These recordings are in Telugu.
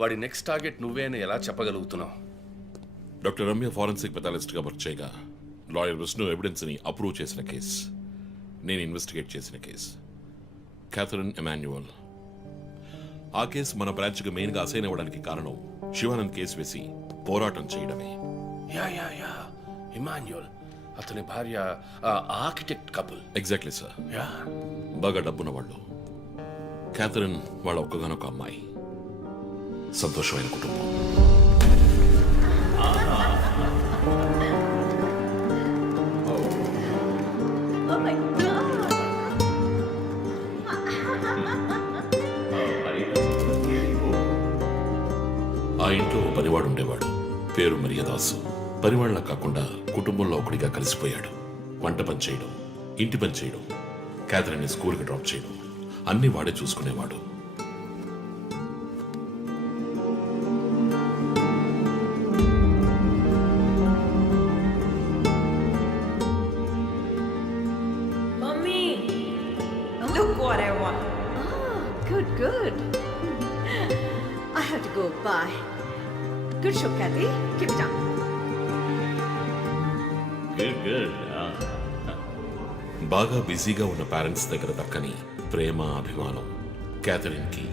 వాడి నెక్స్ట్ టార్గెట్ నువ్వే అని ఎలా చెప్పగలుగుతున్నావు? డాక్టర్ రమ్య ఫారెన్సిక్ పెథాలజిస్ట్గా వర్క్ చేయగా లాయర్ విష్ణు ఎవిడెన్స్ని అప్రూవ్ చేసిన కేస్, నేను ఇన్వెస్టిగేట్ చేసిన కేస్. Catherine Emmanuel. ఆ కేసు మన బ్రాంచ్కి మెయిన్గా అసైన్ అవ్వడానికి కారణం శివానంద్ కేసు వేసి పోరాటం చేయడమే. యా ఇమాన్యుయల్, అతని భార్య architect couple. Exactly sir. Yeah, బాగా డబ్బున్న వాళ్ళు. క్యాథరిన్ వాళ్ళ ఒక్కగానొక అమ్మాయి. సంతోషమైన కుటుంబం. Oh my God! ఆ ఇంట్లో ఓ పనివాడు ఉండేవాడు, పేరు మరియదాసు. పనివాళ్ళ కాకుండా కుటుంబంలో ఒకడిగా కలిసిపోయాడు. వంట పని చేయడం, ఇంటి పని చేయడం, క్యాథరిన్ని స్కూల్కి డ్రాప్ చేయడం అన్నీ వాడే చూసుకునేవాడు. Mommy, look what I want. Oh, good. I have to go. Bye. Good show, Kathy. Keep it up. Good. బాగా బిజీగా ఉన్న పేరెంట్స్ దగ్గర దక్కని ప్రేమ, అభిమానం క్యాథరిన్కి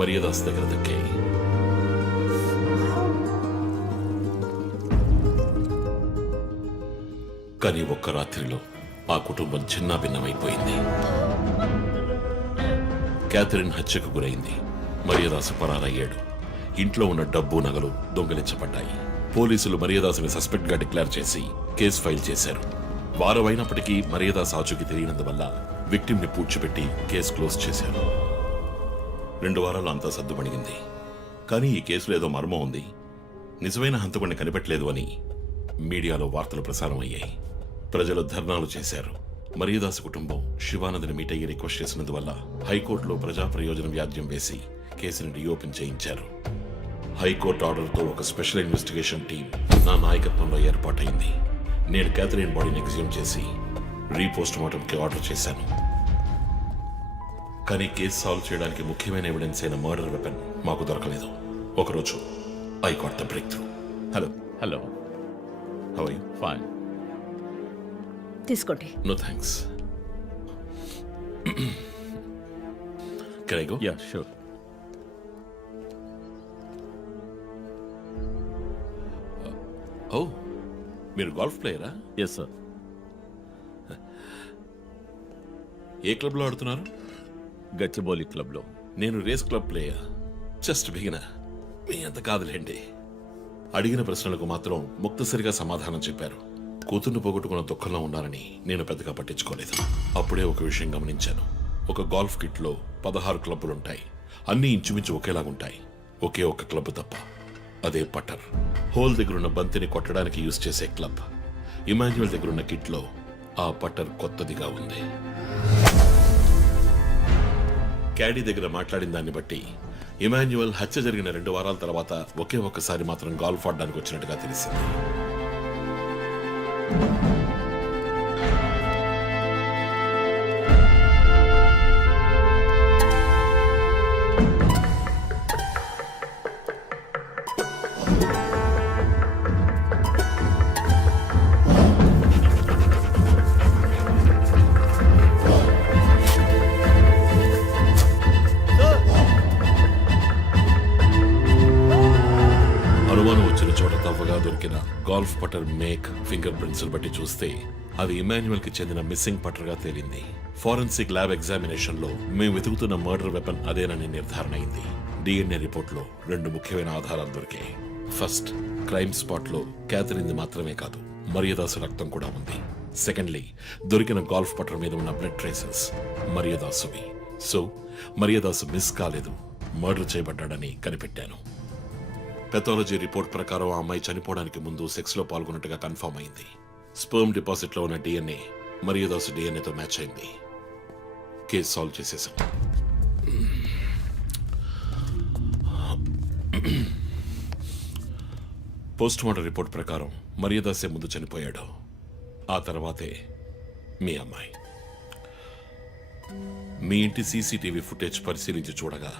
మరియదాస్ దగ్గర దక్కాయి. కానీ ఒక్క రాత్రిలో ఆ కుటుంబం చిన్నాభిన్నమైపోయింది. క్యాథరిన్ హత్యకు గురైంది. మరియదాసు పరారయ్యాడు. ఇంట్లో ఉన్న డబ్బు, నగలు దొంగిలించబడ్డాయి. పోలీసులు మరియదాసుని సస్పెక్ట్ గా డిక్లేర్ చేసి కేసు ఫైల్ చేశారు. వారం అయినప్పటికీ మరియదాస్ ఆచూకీ తెలియనందువల్ల విక్టిమ్ ని పూడ్చిపెట్టి కేసు క్లోజ్ చేశారు. 2 వారాలు అంతా సర్దుమణిగింది. కానీ ఈ కేసులో ఏదో మర్మం ఉంది, నిజమైన హంతకుడిని కనిపెట్టలేదు అని మీడియాలో వార్తలు ప్రసారం అయ్యాయి. ప్రజలు ధర్నాలు చేశారు. మరియదాస్ కుటుంబం శివానంద్ని మీట్ అయ్యి రిక్వెస్ట్ చేసినందువల్ల హైకోర్టులో ప్రజా ప్రయోజనం వ్యాజ్యం వేసి కేసుని రీఓపెన్ చేయించారు. హైకోర్టు ఆర్డర్తో ఒక స్పెషల్ ఇన్వెస్టిగేషన్ టీం నా నాయకత్వంలో ఏర్పాటైంది. నేను క్యాథరిన్ బాడీని ఎగ్జ్యూమ్ చేసి రీపోస్ట్ మార్టంకి ఆర్డర్ చేశాను. కానీ కేసు సాల్వ్ చేయడానికి ముఖ్యమైన ఎవిడెన్స్ అయిన మర్డర్ వెపన్ మాకు దొరకలేదు. ఒకరోజు I got the breakthrough. Hello. How are you? Fine. తీసుకోండి. No thanks. Can I go? Yeah, sure. Oh, మీరు గోల్ఫ్ ప్లేయరా? Yes, sir. ఏ క్లబ్లో ఆడుతున్నారు? గచ్చిబౌలి క్లబ్లో. నేను race club player. Just beginner. మీ అంత కాదులేండి. అడిగిన ప్రశ్నలకు మాత్రం ముక్తసరిగా సమాధానం చెప్పారు. కూతుర్ను పోగొట్టుకున్న దుఃఖంలో ఉన్నారని నేను పెద్దగా పట్టించుకోలేదు. అప్పుడే ఒక విషయం గమనించాను. ఒక గోల్ఫ్ కిట్లో 16 క్లబ్బులుంటాయి. అన్నీ ఇంచుమించు ఒకేలాగుంటాయి. ఒకే ఒక్క క్లబ్ తప్ప, అదే పటర్. హోల్ దగ్గరున్న బంతిని కొట్టడానికి యూజ్ చేసే క్లబ్. ఇమాన్యుయల్ దగ్గరున్న కిట్లో ఆ పటర్ కొత్తదిగా ఉంది. క్యాడీ దగ్గర మాట్లాడిన దాన్ని బట్టి ఇమాన్యుయల్ హత్య జరిగిన 2 వారాల తర్వాత ఒకే ఒక్కసారి మాత్రం గోల్ఫ్ ఆడడానికి వచ్చినట్టుగా తెలిసింది. అనుమానం వచ్చిన చోట తవ్వగా దొరికిన గోల్ఫ్ పటర్ మేక్, ఫింగర్ ప్రింట్స్ బట్టి చూస్తే అది ఇమాన్యుయల్ కి చెందిన మిస్సింగ్ పటర్ గా తేలింది. ఫోరెన్సిక్ ల్యాబ్ ఎగ్జామినేషన్ లో మేము వెతుకుతున్న మర్డర్ వెపన్ అదేనని నిర్ధారణ అయింది. డిఎన్ఏ రిపోర్ట్ లో 2 ముఖ్యమైన ఆధారాలు దొరికాయి. ఫస్ట్, క్రైమ్ స్పాట్ లో క్యాథరిన్ మాత్రమే కాదు, మరియదాసు రక్తం కూడా ఉంది. సెకండ్లీ, దొరికిన గోల్ఫ్ పటర్ మీద ఉన్న బ్లడ్ ట్రేసెస్ మరియదాసువి. సో మరియదాసు మిస్ కాలేదు, మర్డర్ చేయబడ్డాడని కనిపెట్టాను. పెథాలజీ రిపోర్ట్ ప్రకారం ఆ అమ్మాయి చనిపోవడానికి ముందు సెక్స్ లో పాల్గొన్నట్టుగా కన్ఫర్మ్ అయింది. స్పర్మ్ డిపాజిట్ లో ఉన్న డిఎన్ఏ మరియదాసు డిఎన్ఏతో మ్యాచ్ అయింది. కేసు సాల్వ్ చేసేసాం. పోస్ట్ మార్టం రిపోర్ట్ ప్రకారం మరియదాసే ముందు చనిపోయాడు. ఆ తర్వాతే మీ అమ్మాయి. మీ ఇంటి సీసీటీవీ ఫుటేజ్ పరిశీలించి చూడగా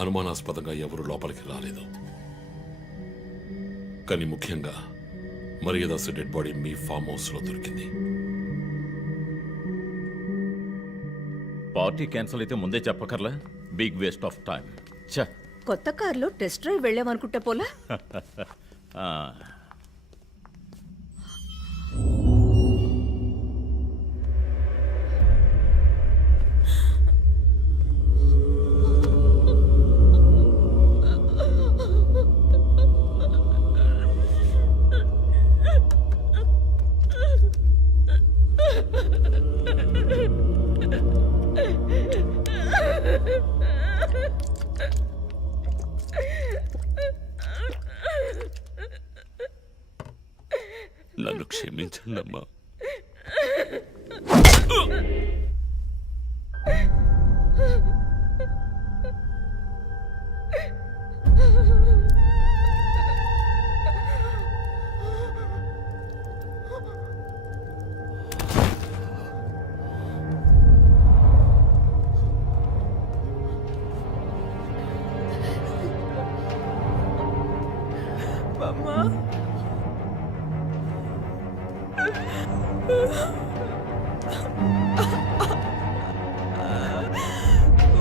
అనుమానాస్పదంగా ఎవరు లోపలికి రాలేదు. కానీ ముఖ్యంగా మరియదాసు డెడ్ బాడీ మీ ఫామ్ హౌస్లో దొరికింది. పార్టీ క్యాన్సిల్ అయితే ముందే చెప్పకర్లా? Big waste of time. ఛ! కొత్త కారులో టెస్ట్ డ్రైవ్ వెళ్ళామనుకుంటా పోలా. ఆ, నన్ను క్షమించండి అమ్మా.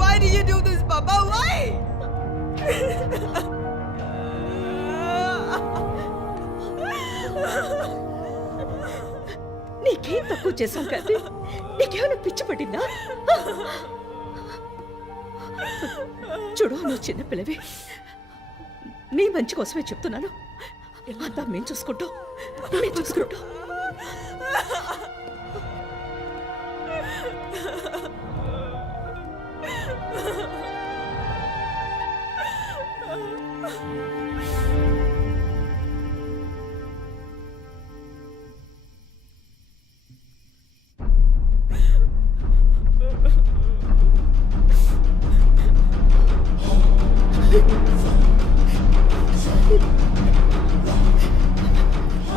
Why did you do this, Papa? Why? నీకేం తక్కువ చేశాం కాదు. నీకేమైనా పిచ్చి పట్టిందా? చూడు, నువ్వు చిన్నపిల్లవి. నీ మంచి కోసమే చెప్తున్నాను. అంతా మేము చూసుకుంటాం. మేము చూసుకుంటాం.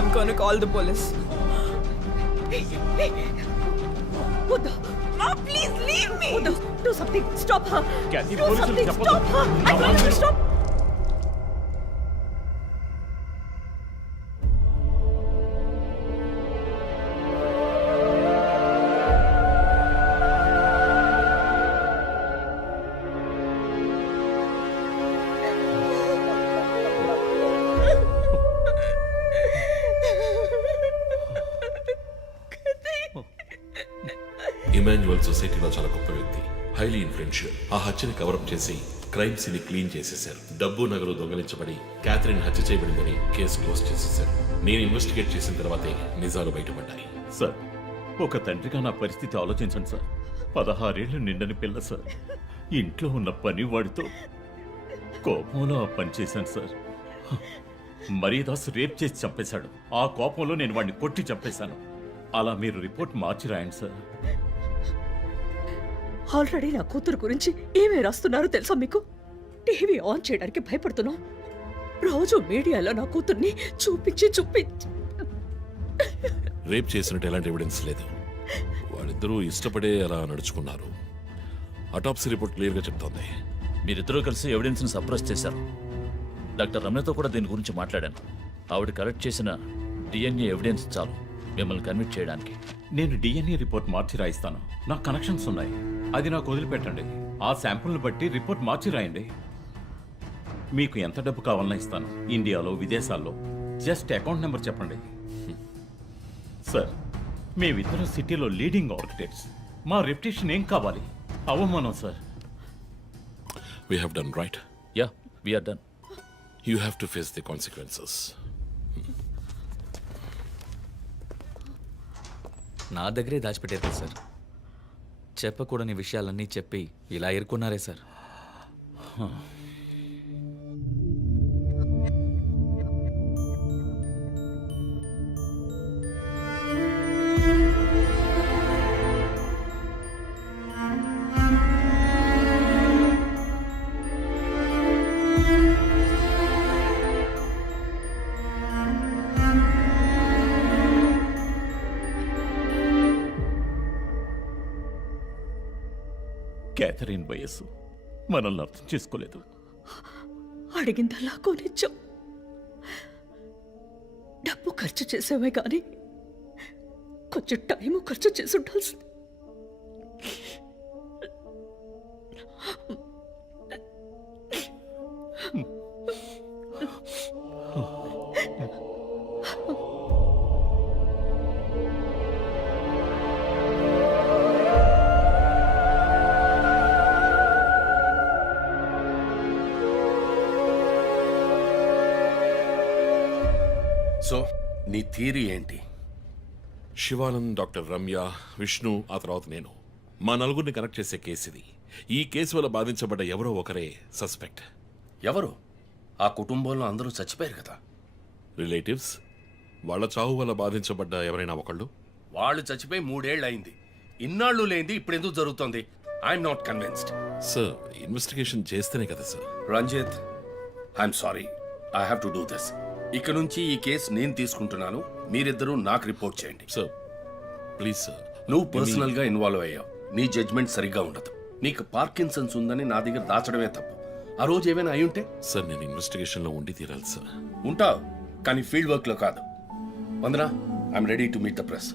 I'm gonna call the police. వద్దు. Mom, please leave me. వద్దు. Do something. Stop her. Kathy, Do పోలీసులకు something. చెప్పొద్దు. Stop her. I told you to stop. Emmanuel సొసైటీలో చాలా గొప్ప వ్యక్తి, హైలీ ఇన్ఫ్లుయెన్షియల్. ఆ హత్యని కవరప్ చేసి క్రైమ్ సీన్ క్లీన్ చేసేశారు. డబ్బు నగలు దొంగలించబడి క్యాథరిన్ హత్య చేయబడిందని కేసు క్లోజ్ చేసేశారు. నేను ఇన్వెస్టిగేట్ చేసిన తర్వాతే నిజాలు బయటపడ్డాయి. సార్, ఒక తండ్రిగా నా పరిస్థితి ఆలోచించండి సార్. 16 ఏళ్ళు నిండని పిల్ల సార్. ఇంట్లో ఉన్న పని వాడితో కోపంలో ఆ పని చేశాను సార్. మరియదాస్ రేప్ చేసి చంపేశాడు. ఆ కోపంలో నేను వాడిని కొట్టి చంపేశాను. అలా మీరు రిపోర్ట్ మార్చి రాయండి సార్. ఆల్రెడీ నా కూతురు గురించి ఏమేమి రాస్తున్నారో తెలుసా మీకు? టీవీ ఆన్ చేయడానికి భయపడుతున్నాం. రోజు మీడియాలో నా కూతుర్ని చూపించి రేప్ చేసినట్టు ఎలాంటి ఎవిడెన్స్ లేదు. వాళ్ళిద్దరూ ఇష్టపడే అలా నడుచుకున్నారు. అటాప్సీ రిపోర్ట్ క్లియర్గా చెప్తోంది. మీరిద్దరూ కలిసి ఎవిడెన్స్ని సప్రెస్ చేశారు. డాక్టర్ రమ్యతో కూడా దీని గురించి మాట్లాడాను. ఆవిడ కలెక్ట్ చేసిన డిఎన్ఏ ఎవిడెన్స్ చాలు మిమ్మల్ని కన్విట్ చేయడానికి. నేను డిఎన్ఏ రిపోర్ట్ మార్చి రాయిస్తాను. నాకు కనెక్షన్స్ ఉన్నాయి. అది నాకు వదిలిపెట్టండి. ఆ శాంపుల్ని బట్టి రిపోర్ట్ మార్చి రాయండి. మీకు ఎంత డబ్బు కావాలన్నా ఇస్తాను. ఇండియాలో, విదేశాల్లో. జస్ట్ అకౌంట్ నెంబర్ చెప్పండి. సార్, మేమిద్దరం సిటీలో లీడింగ్ ఆర్కిటెక్ట్స్. మా రెప్యుటేషన్ ఏం కావాలి? అవమానం sir. We have done right. Yeah, we're done. You have to face the consequences. నా దగ్గరే దాచిపెట్టారు కదా సార్. చెప్పకూడని విషయాలన్నీ చెప్పి ఇలా ఇరుక్కున్నారే సార్. క్యాథరిన్ వయస్సు మనల్ని అర్థం చేసుకోలేదు. అడిగిందల్లా కొనిచ్చాం. డబ్బు ఖర్చు చేసామే కానీ కొంచెం టైం ఖర్చు చేసి ఉండాల్సింది. సో నీ థియరీ ఏంటి? శివానంద్, డాక్టర్ రమ్య, విష్ణు, ఆ తర్వాత నేను, మా నలుగురిని కనెక్ట్ చేసే కేసు ఇది. ఈ కేసు వల్ల బాధించబడ్డ ఎవరో ఒకరే సస్పెక్ట్. ఎవరు? ఆ కుటుంబంలో అందరూ చచ్చిపోయారు కదా. రిలేటివ్స్, వాళ్ళ చావు వల్ల బాధించబడ్డ ఎవరైనా ఒకళ్ళు. వాళ్ళు చచ్చిపోయి 3 ఏళ్ళు అయింది. ఇన్నాళ్ళు లేనిది ఇప్పుడు ఎందుకు జరుగుతోంది? I'm not convinced. Sir, investigation చేస్తేనే కదా sir. Ranjith, I'm sorry, I have to do this. ఇక నుంచి ఈ కేసు నేను తీసుకుంటున్నాను. మీరిద్దరూ నాకు రిపోర్ట్ చేయండి. Sir please sir. నువ్వు పర్సనల్ గా ఇన్వాల్వ్ అయ్యావు. నీ జడ్జ్మెంట్ సరిగ్గా ఉండదు. నీకు పార్కిన్సన్స్ ఉందని నా దగ్గర దాచడమే తప్పు. ఆ రోజు ఏమైనా అయి ఉంటే? సార్, నేను ఇన్వెస్టిగేషన్ లో ఉండి తీరాలి సార్. ఉంటావు, కానీ ఫీల్డ్ వర్క్ లో కాదు. Vandana, I'm ready to meet the press.